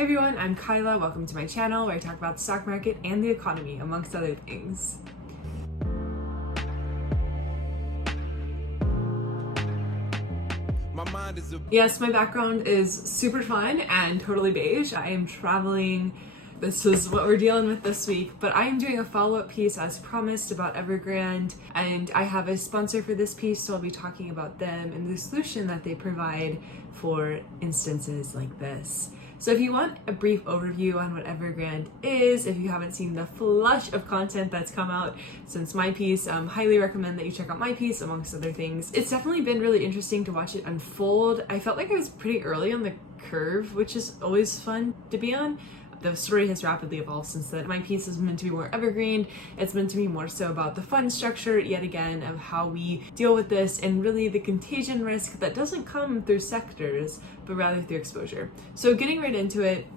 Hey everyone, I'm Kyla. Welcome to my channel where I talk about the stock market and the economy, amongst other things. Yes, my background is super fun and totally beige. I am traveling. This is what we're dealing with this week, but I am doing a follow-up piece as promised about Evergrande, and I have a sponsor for this piece, so I'll be talking about them and the solution that they provide for instances like this. So if you want a brief overview on what Evergrande is, if you haven't seen the flush of content that's come out since my piece, highly recommend that you check out my piece, amongst other things. It's definitely been really interesting to watch it unfold. I felt like I was pretty early on the curve, which is always fun to be on. The story has rapidly evolved since then. My piece is meant to be more evergreen. It's meant to be more so about the fund structure, yet again, of how we deal with this and really the contagion risk that doesn't come through sectors, but rather through exposure. So getting right into it,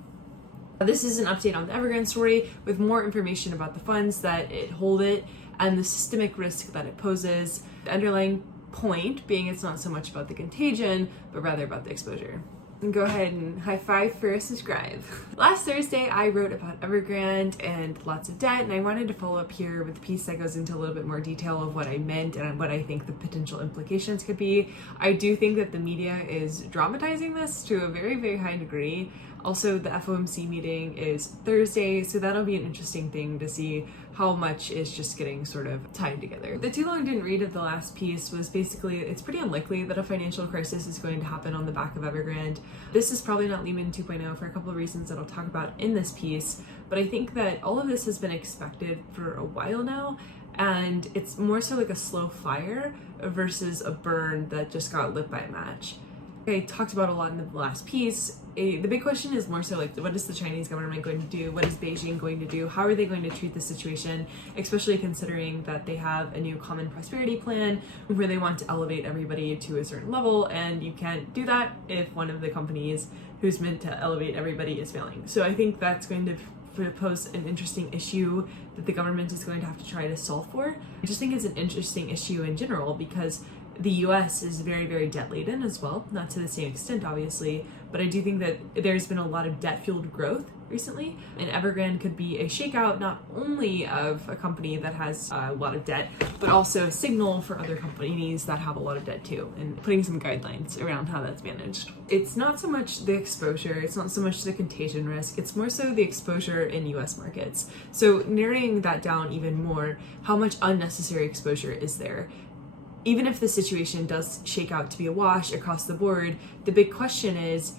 this is an update on the Evergrande story with more information about the funds that hold it and the systemic risk that it poses. The underlying point being it's not so much about the contagion, but rather about the exposure. And go ahead and high five for a subscribe. Last Thursday, I wrote about Evergrande and lots of debt, and I wanted to follow up here with a piece that goes into a little bit more detail of what I meant and what I think the potential implications could be. I do think that the media is dramatizing this to a very, very high degree. Also, the FOMC meeting is Thursday, so that'll be an interesting thing to see how much is just getting sort of tied together. The too long didn't read of the last piece was basically, it's pretty unlikely that a financial crisis is going to happen on the back of Evergrande. This is probably not Lehman 2.0 for a couple of reasons that I'll talk about in this piece, but I think that all of this has been expected for a while now, and it's more so like a slow fire versus a burn that just got lit by a match. I talked about a lot in the last piece. The big question is more so like, what is the Chinese government going to do? What is Beijing going to do? How are they going to treat the situation, especially considering that they have a new common prosperity plan where they want to elevate everybody to a certain level, and you can't do that if one of the companies who's meant to elevate everybody is failing. So I think that's going to pose an interesting issue that the government is going to have to try to solve for. I just think it's an interesting issue in general because the US is very, very debt laden as well, not to the same extent obviously, but I do think that there's been a lot of debt fueled growth recently, and Evergrande could be a shakeout not only of a company that has a lot of debt, but also a signal for other companies that have a lot of debt too, and putting some guidelines around how that's managed. It's not so much the exposure, it's not so much the contagion risk, it's more so the exposure in US markets. So narrowing that down even more, how much unnecessary exposure is there? Even if the situation does shake out to be a wash across the board, the big question is,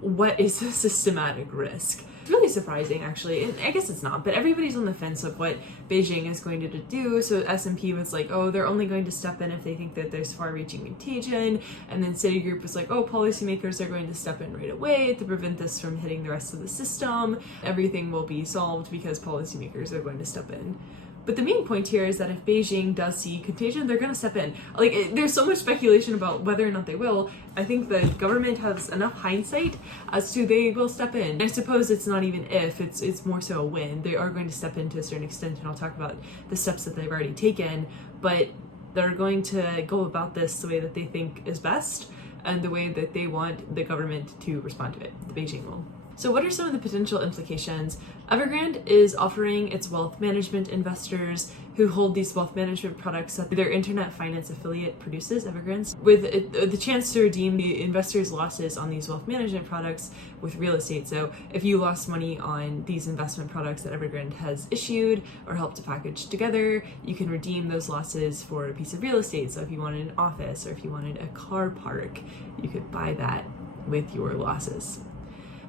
what is the systematic risk? It's really surprising, actually, and I guess it's not, but everybody's on the fence of what Beijing is going to do. So S&P was like, oh, they're only going to step in if they think that there's far-reaching contagion, and then Citigroup was like, oh, policymakers are going to step in right away to prevent this from hitting the rest of the system. Everything will be solved because policymakers are going to step in. But the main point here is that if Beijing does see contagion, they're going to step in. There's so much speculation about whether or not they will. I think the government has enough hindsight as to they will step in. I suppose it's not even if, it's more so a when. They are going to step in to a certain extent, and I'll talk about the steps that they've already taken, but they're going to go about this the way that they think is best and the way that they want the government to respond to it. The Beijing will. So what are some of the potential implications? Evergrande is offering its wealth management investors who hold these wealth management products that their internet finance affiliate produces, Evergrande, with the chance to redeem the investors' losses on these wealth management products with real estate. So if you lost money on these investment products that Evergrande has issued or helped to package together, you can redeem those losses for a piece of real estate. So if you wanted an office or if you wanted a car park, you could buy that with your losses.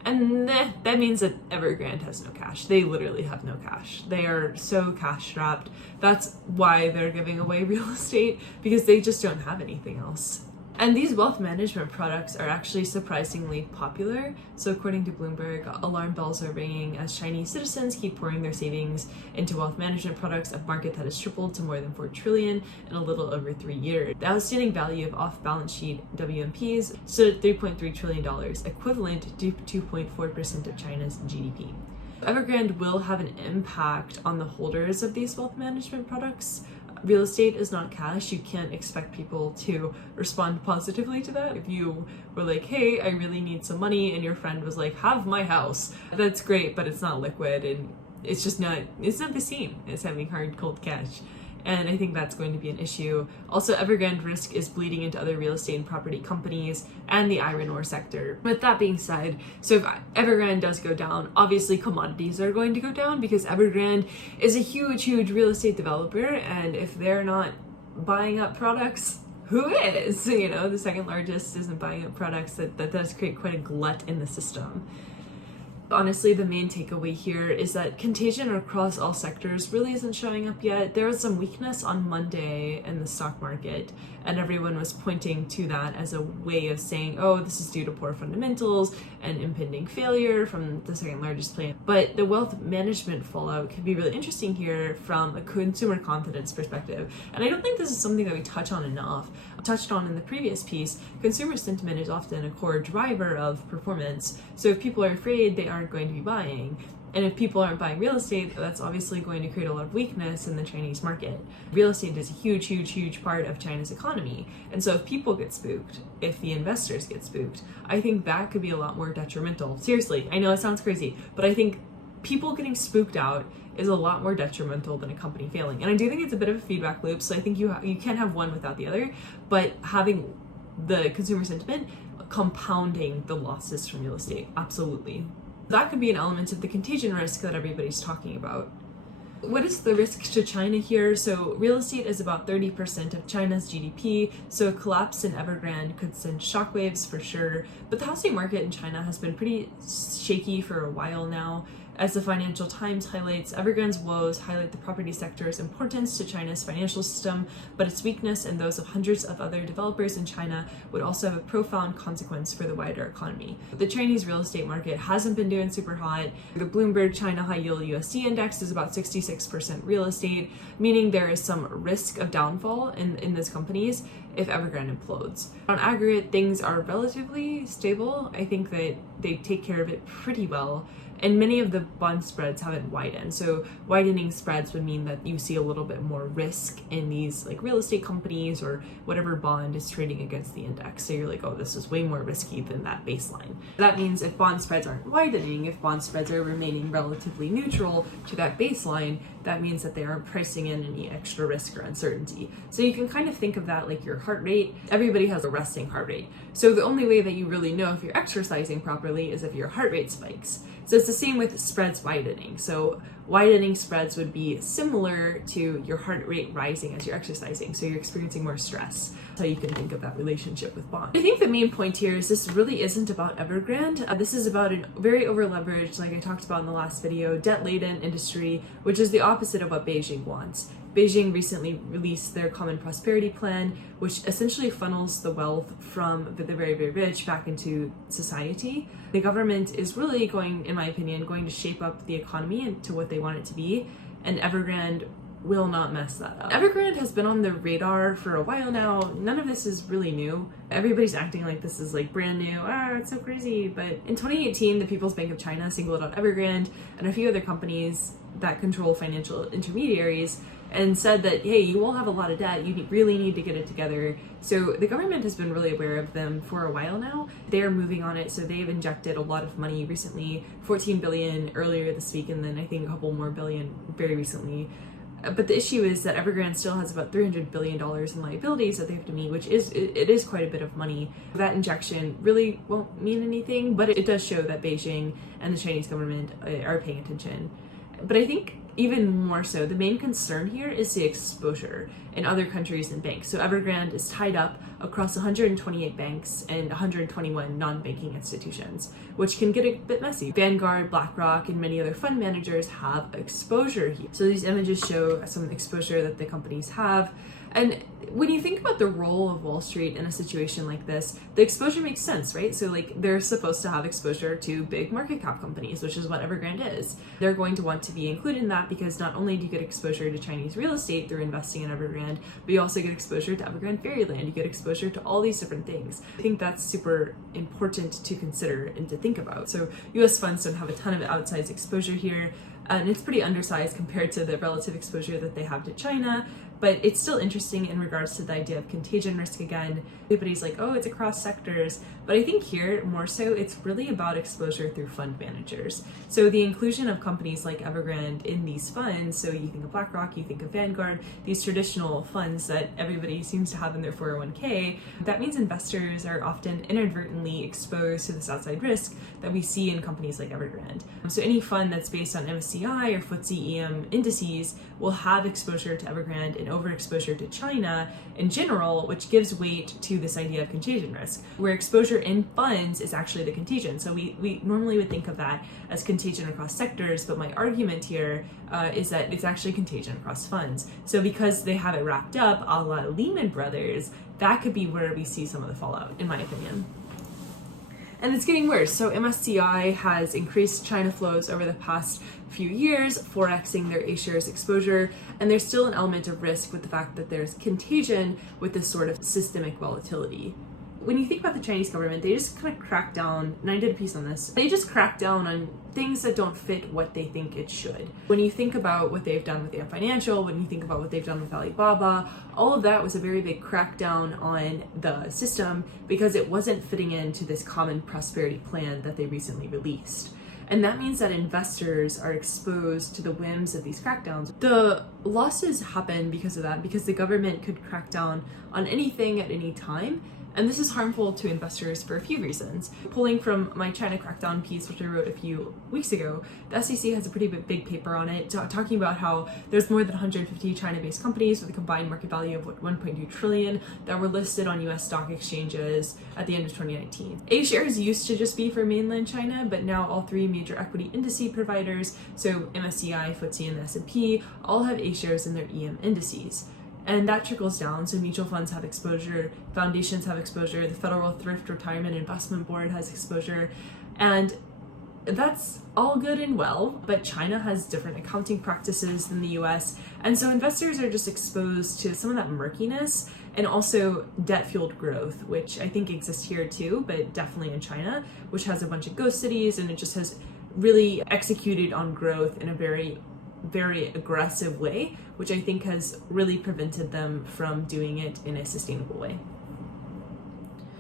And that means that Evergrande has no cash. They literally have no cash. They are so cash strapped. That's why they're giving away real estate, because they just don't have anything else. And these wealth management products are actually surprisingly popular. So according to Bloomberg, alarm bells are ringing as Chinese citizens keep pouring their savings into wealth management products, a market that has tripled to more than $4 trillion in a little over 3 years. The outstanding value of off-balance sheet WMPs stood at $3.3 trillion, equivalent to 2.4% of China's GDP. Evergrande will have an impact on the holders of these wealth management products Real estate is not cash. You can't expect people to respond positively to that. If you were like, hey, I really need some money, and your friend was like, have my house, that's great, but it's not liquid, and it's not the same as having hard, cold cash. And I think that's going to be an issue. Also, Evergrande risk is bleeding into other real estate and property companies and the iron ore sector. With that being said, so if Evergrande does go down, obviously commodities are going to go down because Evergrande is a huge, huge real estate developer. And if they're not buying up products, who is? The second largest isn't buying up products. That does create quite a glut in the system. Honestly, the main takeaway here is that contagion across all sectors really isn't showing up yet. There was some weakness on Monday in the stock market, and everyone was pointing to that as a way of saying, oh, this is due to poor fundamentals and impending failure from the second largest player. But the wealth management fallout could be really interesting here from a consumer confidence perspective. And I don't think this is something that we touched on enough. Touched on in the previous piece, consumer sentiment is often a core driver of performance. So if people are afraid, they aren't going to be buying. And if people aren't buying real estate, that's obviously going to create a lot of weakness in the Chinese market. Real estate is a huge, huge, huge part of China's economy. And so if people get spooked, if the investors get spooked, I think that could be a lot more detrimental. Seriously, I know it sounds crazy, but I think people getting spooked out is a lot more detrimental than a company failing. And I do think it's a bit of a feedback loop, so I think you can't have one without the other, but having the consumer sentiment compounding the losses from real estate, absolutely. That could be an element of the contagion risk that everybody's talking about. What is the risk to China here? So real estate is about 30% of China's GDP, so a collapse in Evergrande could send shockwaves for sure. But the housing market in China has been pretty shaky for a while now. As the Financial Times highlights, Evergrande's woes highlight the property sector's importance to China's financial system, but its weakness and those of hundreds of other developers in China would also have a profound consequence for the wider economy. The Chinese real estate market hasn't been doing super hot. The Bloomberg China High Yield USD Index is about 66% real estate, meaning there is some risk of downfall in these companies if Evergrande implodes. On aggregate, things are relatively stable. I think that they take care of it pretty well. And many of the bond spreads haven't widened. So widening spreads would mean that you see a little bit more risk in these like real estate companies or whatever bond is trading against the index. So you're like, oh, this is way more risky than that baseline. That means if bond spreads aren't widening, if bond spreads are remaining relatively neutral to that baseline, that means that they aren't pricing in any extra risk or uncertainty. So you can kind of think of that like your heart rate. Everybody has a resting heart rate. So the only way that you really know if you're exercising properly is if your heart rate spikes. So it's the same with spreads widening. So widening spreads would be similar to your heart rate rising as you're exercising. So you're experiencing more stress. That's how you can think of that relationship with bond. I think the main point here is this really isn't about Evergrande. This is about a very over-leveraged, like I talked about in the last video, debt-laden industry, which is the opposite of what Beijing wants. Beijing recently released their Common Prosperity Plan, which essentially funnels the wealth from the very, very rich back into society. The government is really going, in my opinion, going to shape up the economy into what they want it to be, and Evergrande will not mess that up. Evergrande has been on the radar for a while now. None of this is really new. Everybody's acting like this is like brand new. It's so crazy. But in 2018, the People's Bank of China singled out Evergrande and a few other companies that control financial intermediaries and said that, hey, you all have a lot of debt, you really need to get it together. So the government has been really aware of them for a while now. They're moving on it, so they've injected a lot of money recently, 14 billion earlier this week, and then I think a couple more billion very recently. But the issue is that Evergrande still has about $300 billion in liabilities that they have to meet, which is quite a bit of money. That injection really won't mean anything, but it does show that Beijing and the Chinese government are paying attention. But I think even more so, the main concern here is the exposure in other countries and banks. So Evergrande is tied up across 128 banks and 121 non-banking institutions, which can get a bit messy. Vanguard, BlackRock, and many other fund managers have exposure here. So these images show some exposure that the companies have. And when you think about the role of Wall Street in a situation like this, the exposure makes sense, right? So like they're supposed to have exposure to big market cap companies, which is what Evergrande is. They're going to want to be included in that because not only do you get exposure to Chinese real estate through investing in Evergrande, but you also get exposure to Evergrande Fairyland. You get exposure to all these different things. I think that's super important to consider and to think about. So US funds don't have a ton of outsized exposure here. And it's pretty undersized compared to the relative exposure that they have to China. But it's still interesting in regards to the idea of contagion risk again. Everybody's like, oh, it's across sectors. But I think here, more so, it's really about exposure through fund managers. So the inclusion of companies like Evergrande in these funds, so you think of BlackRock, you think of Vanguard, these traditional funds that everybody seems to have in their 401k, that means investors are often inadvertently exposed to this outside risk that we see in companies like Evergrande. So any fund that's based on MSCI or FTSE EM indices will have exposure to Evergrande and overexposure to China in general, which gives weight to this idea of contagion risk, where exposure in funds is actually the contagion. So we normally would think of that as contagion across sectors, but my argument here is that it's actually contagion across funds. So because they have it wrapped up a la Lehman Brothers, that could be where we see some of the fallout, in my opinion. And it's getting worse. So MSCI has increased China flows over the past few years, 4xing their A-shares exposure, and there's still an element of risk with the fact that there's contagion with this sort of systemic volatility. When you think about the Chinese government, they just kind of crack down, and I did a piece on this, they just crack down on things that don't fit what they think it should. When you think about what they've done with Ant Financial, when you think about what they've done with Alibaba, all of that was a very big crackdown on the system because it wasn't fitting into this common prosperity plan that they recently released. And that means that investors are exposed to the whims of these crackdowns. The losses happen because of that, because the government could crack down on anything at any time. And this is harmful to investors for a few reasons. Pulling from my China crackdown piece, which I wrote a few weeks ago, the SEC has a pretty big paper on it, talking about how there's more than 150 China-based companies with a combined market value of 1.2 trillion that were listed on US stock exchanges at the end of 2019. A-shares used to just be for mainland China, but now all three major equity indice providers, so MSCI, FTSE, and the S&P, all have A-shares in their EM indices. And that trickles down. So mutual funds have exposure, foundations have exposure, the Federal Thrift Retirement Investment Board has exposure. And that's all good and well, but China has different accounting practices than the US. And so investors are just exposed to some of that murkiness and also debt-fueled growth, which I think exists here too, but definitely in China, which has a bunch of ghost cities, and it just has really executed on growth in a very aggressive way, which I think has really prevented them from doing it in a sustainable way.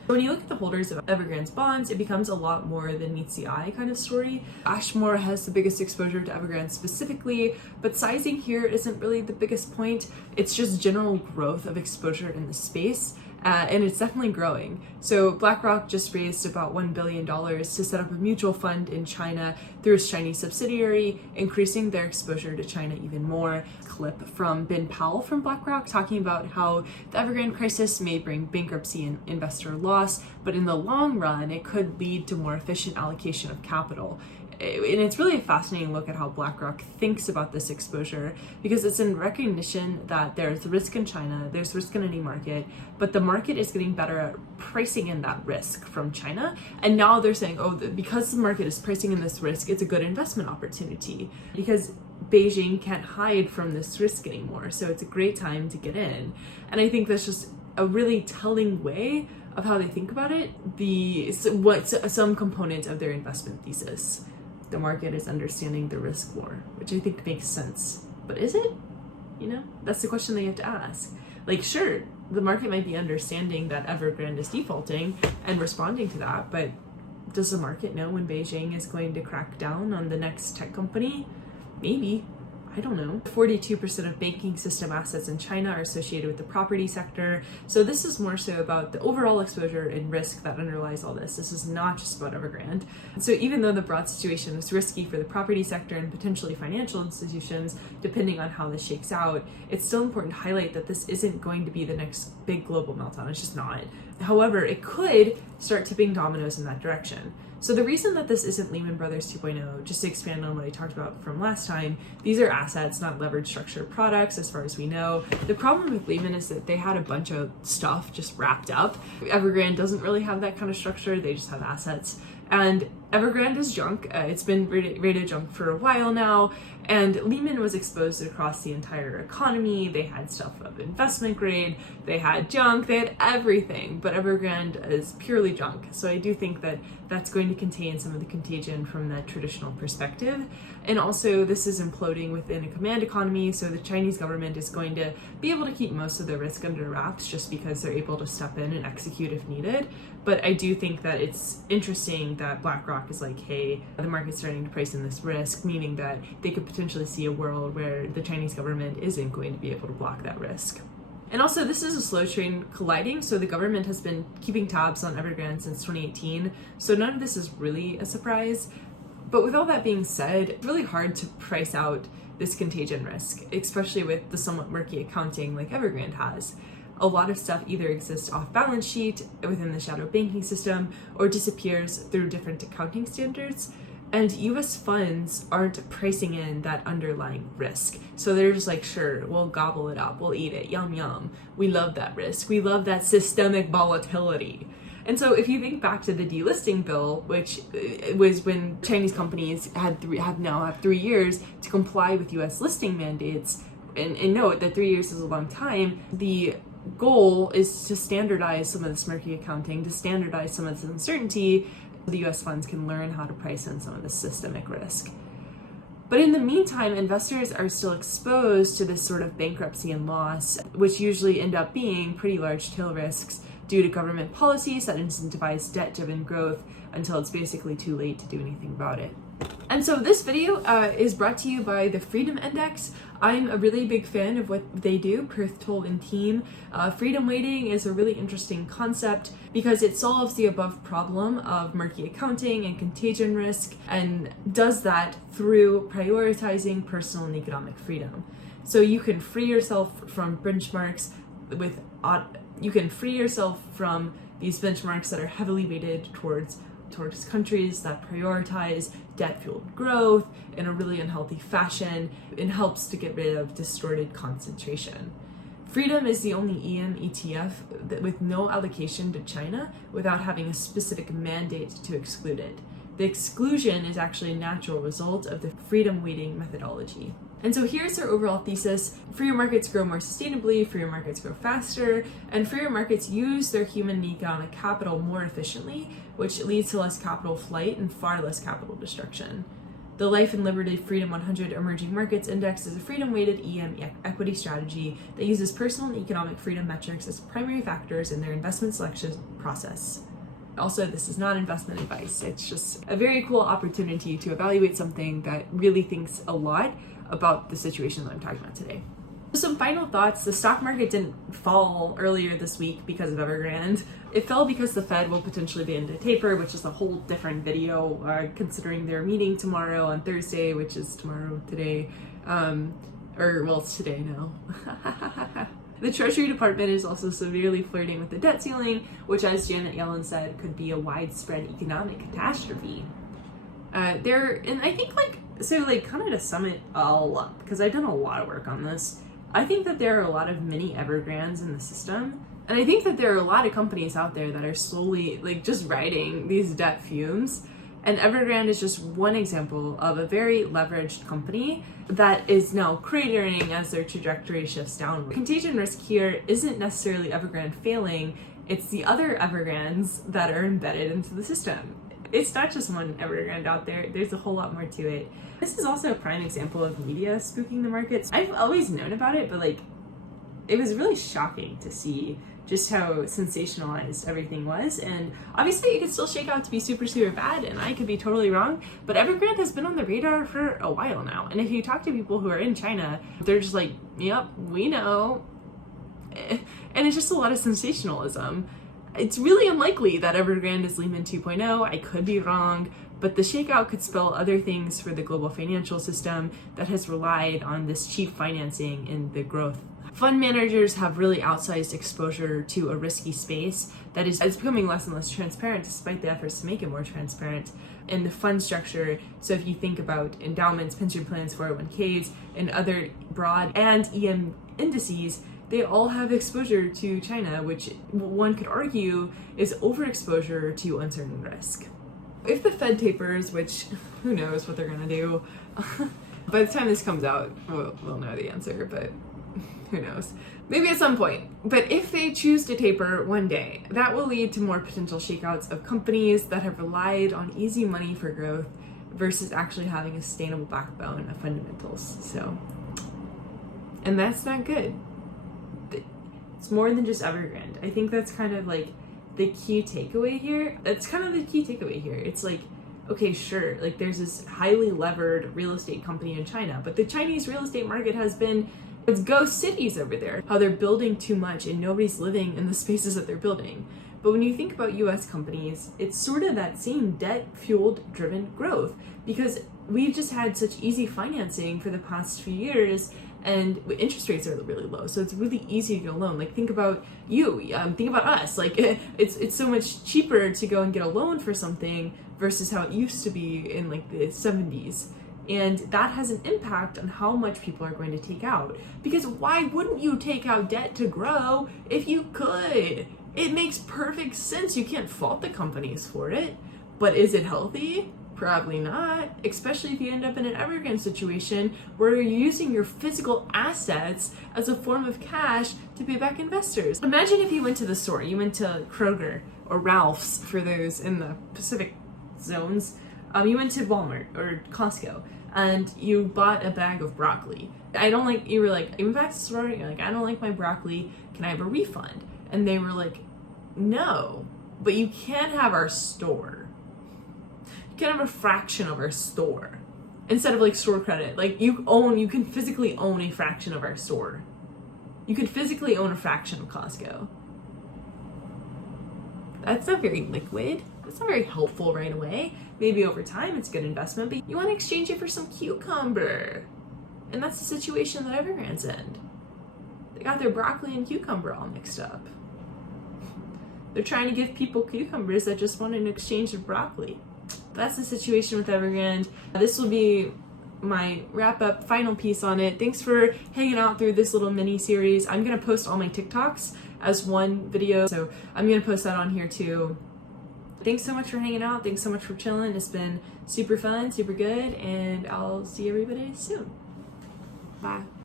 When you look at the holders of Evergrande's bonds, it becomes a lot more than meets the eye kind of story. Ashmore has the biggest exposure to Evergrande specifically, but sizing here isn't really the biggest point. It's just general growth of exposure in the space. And it's definitely growing. So BlackRock just raised about $1 billion to set up a mutual fund in China through its Chinese subsidiary, increasing their exposure to China even more. Clip from Ben Powell from BlackRock talking about how the Evergrande crisis may bring bankruptcy and investor loss, but in the long run, it could lead to more efficient allocation of capital. And it's really a fascinating look at how BlackRock thinks about this exposure, because it's in recognition that there's risk in China, there's risk in any market, but the market is getting better at pricing in that risk from China. And now they're saying, oh, because the market is pricing in this risk, it's a good investment opportunity because Beijing can't hide from this risk anymore. So it's a great time to get in. And I think that's just a really telling way of how they think about it, some component of their investment thesis. The market is understanding the risk more, which I think makes sense. But is it? You know, that's the question that you have to ask. Like, sure, the market might be understanding that Evergrande is defaulting and responding to that, but does the market know when Beijing is going to crack down on the next tech company? Maybe. I don't know. 42% of banking system assets in China are associated with the property sector. So this is more so about the overall exposure and risk that underlies all this. This is not just about Evergrande. So even though the broad situation is risky for the property sector and potentially financial institutions, depending on how this shakes out, it's still important to highlight that this isn't going to be the next big global meltdown. It's just not. However, it could start tipping dominoes in that direction. So the reason that this isn't Lehman Brothers 2.0, just to expand on what I talked about from last time, these are assets, not leveraged structured products as far as we know. The problem with Lehman is that they had a bunch of stuff just wrapped up. Evergrande doesn't really have that kind of structure, they just have assets. And Evergrande is junk. It's been rated junk for a while now, and Lehman was exposed across the entire economy. They had stuff of investment grade, they had junk, they had everything, but Evergrande is purely junk. So I do think that that's going to contain some of the contagion from that traditional perspective. And also, this is imploding within a command economy, so the Chinese government is going to be able to keep most of the risk under wraps just because they're able to step in and execute if needed. But I do think that it's interesting that BlackRock is like, hey, the market's starting to price in this risk, meaning that they could potentially see a world where the Chinese government isn't going to be able to block that risk. And also, this is a slow train colliding, so the government has been keeping tabs on Evergrande since 2018, so none of this is really a surprise. But with all that being said, it's really hard to price out this contagion risk, especially with the somewhat murky accounting like Evergrande has. A lot of stuff either exists off balance sheet within the shadow banking system or disappears through different accounting standards. And US funds aren't pricing in that underlying risk. So they're just like, sure, we'll gobble it up, we'll eat it, yum yum. We love that risk. We love that systemic volatility. And so if you think back to the delisting bill, which was when Chinese companies have now 3 years to comply with US listing mandates, and note that 3 years is a long time, the goal is to standardize some of this murky accounting, to standardize some of this uncertainty, so the US funds can learn how to price in some of this systemic risk. But in the meantime, investors are still exposed to this sort of bankruptcy and loss, which usually end up being pretty large tail risks due to government policies that incentivize debt-driven growth until it's basically too late to do anything about it. And so this video is brought to you by the FRDM Index. I'm a really big fan of what they do, Perth, Toll, and team. Freedom weighting is a really interesting concept because it solves the above problem of murky accounting and contagion risk, and does that through prioritizing personal and economic freedom. So you can free yourself from benchmarks from these benchmarks that are heavily weighted towards countries that prioritize debt-fueled growth in a really unhealthy fashion. It helps to get rid of distorted concentration. Freedom is the only EM ETF with no allocation to China without having a specific mandate to exclude it. The exclusion is actually a natural result of the freedom weighting methodology. And so here's our overall thesis. Freer markets grow more sustainably, freer markets grow faster, and freer markets use their human and economic capital more efficiently, which leads to less capital flight and far less capital destruction. The Life and Liberty Freedom 100 Emerging Markets Index is a freedom-weighted EM equity strategy that uses personal and economic freedom metrics as primary factors in their investment selection process. Also, this is not investment advice. It's just a very cool opportunity to evaluate something that really thinks a lot about the situation that I'm talking about today. Some final thoughts. The stock market didn't fall earlier this week because of Evergrande. It fell because the Fed will potentially begin to taper, which is a whole different video, considering their meeting tomorrow on Thursday, which is today. It's today now. The Treasury Department is also severely flirting with the debt ceiling, which, as Janet Yellen said, could be a widespread economic catastrophe. Kind of to sum it all up, because I've done a lot of work on this, I think that there are a lot of mini Evergrandes in the system, and I think that there are a lot of companies out there that are slowly just riding these debt fumes, and Evergrande is just one example of a very leveraged company that is now cratering as their trajectory shifts downward. Contagion risk here isn't necessarily Evergrande failing, it's the other Evergrandes that are embedded into the system. It's not just one Evergrande out there, there's a whole lot more to it. This is also a prime example of media spooking the markets. I've always known about it, but it was really shocking to see just how sensationalized everything was. And obviously it could still shake out to be super, super bad, and I could be totally wrong, but Evergrande has been on the radar for a while now. And if you talk to people who are in China, they're just like, yep, we know. And it's just a lot of sensationalism. It's really unlikely that Evergrande is Lehman 2.0. I could be wrong, but the shakeout could spell other things for the global financial system that has relied on this cheap financing in the growth. Fund managers have really outsized exposure to a risky space that is becoming less and less transparent despite the efforts to make it more transparent in the fund structure. So if you think about endowments, pension plans, 401ks, and other broad and EM indices, they all have exposure to China, which one could argue is overexposure to uncertain risk. If the Fed tapers, which who knows what they're gonna do, by the time this comes out, we'll know the answer, but who knows? Maybe at some point. But if they choose to taper one day, that will lead to more potential shakeouts of companies that have relied on easy money for growth versus actually having a sustainable backbone of fundamentals. So, and that's not good. It's more than just Evergrande. I think that's kind of like the key takeaway here. That's kind of the key takeaway here. It's like, okay, sure, like there's this highly levered real estate company in China, but the Chinese real estate market has been, it's ghost cities over there, how they're building too much and nobody's living in the spaces that they're building. But when you think about US companies, it's sort of that same debt-fueled driven growth, because we've just had such easy financing for the past few years, and interest rates are really low, so it's really easy to get a loan. Like think about you, think about us. Like it's so much cheaper to go and get a loan for something versus how it used to be in like the 70s. And that has an impact on how much people are going to take out. Because why wouldn't you take out debt to grow if you could? It makes perfect sense. You can't fault the companies for it. But is it healthy? Probably not, especially if you end up in an Evergrande situation where you're using your physical assets as a form of cash to pay back investors. Imagine if you went to the store, you went to Kroger or Ralph's for those in the Pacific zones. You went to Walmart or Costco and you bought a bag of broccoli. You were like, you went back to the store, you're like, I don't like my broccoli, can I have a refund? And they were like, no, but you can have our store. You can have a fraction of our store instead of like store credit. Like you can physically own a fraction of our store. You could physically own a fraction of Costco. That's not very liquid. That's not very helpful right away. Maybe over time it's a good investment, but you want to exchange it for some cucumber. And that's the situation that Evergrande's in. They got their broccoli and cucumber all mixed up. They're trying to give people cucumbers that just want an exchange of broccoli. That's the situation with Evergrande. This will be my wrap up final piece on it. Thanks for hanging out through this little mini series. I'm going to post all my TikToks as one video, so I'm going to post that on here too. Thanks so much for hanging out. Thanks so much for chilling. It's been super fun, super good, and I'll see everybody soon. Bye.